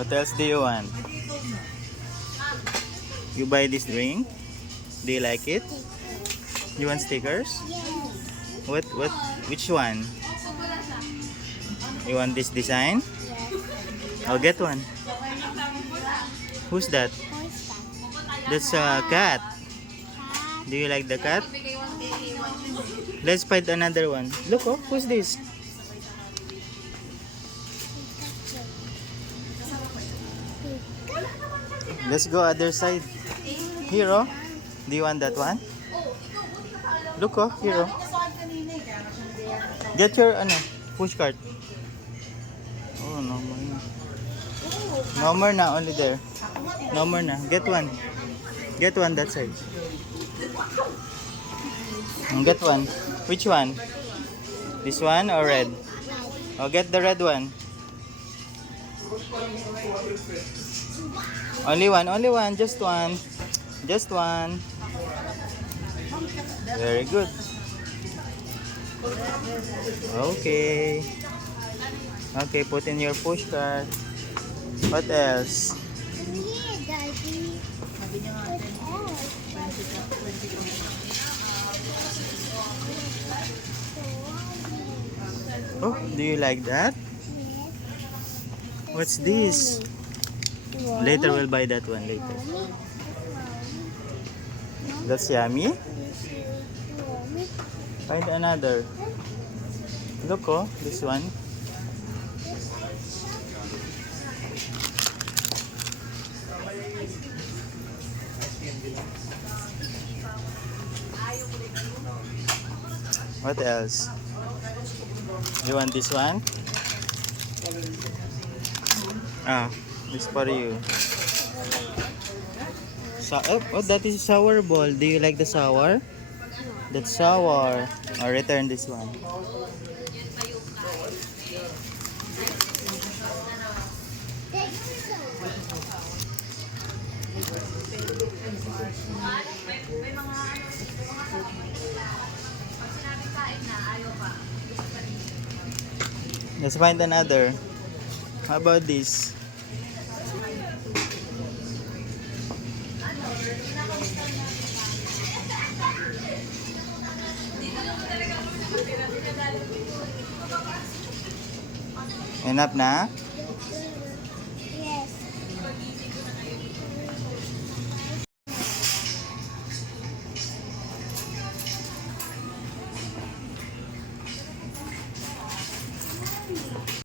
What else do you want? You buy this drink? Do you like it? You want stickers? Yes. What, which one? You want this design? Yes. I'll get one. Who's that? Who's that? That's a cat. Cat. Do you like the cat? Let's find another one. Look, oh, who's this? Let's go other side. Hero, do you want that one? Look, oh, Hero. Get your push cart. Oh, no more na. No more na, only there. No more na. Get one. Get one that side. Get one. Which one? This one or red? Oh, get the red one. Only one, just one. Just one. Very good. Okay. Okay, put in your push cart. What else? Here, Daddy. What else? Oh, do you like that? What's this? Later we'll buy that one later. That's yummy. Find another. Look, oh, this one. What else? You want this one? Ah, this for you. Oh, that is sour ball. Do you like the sour? That's sour. I'll return this one. Let's find another. How about this? Enough na?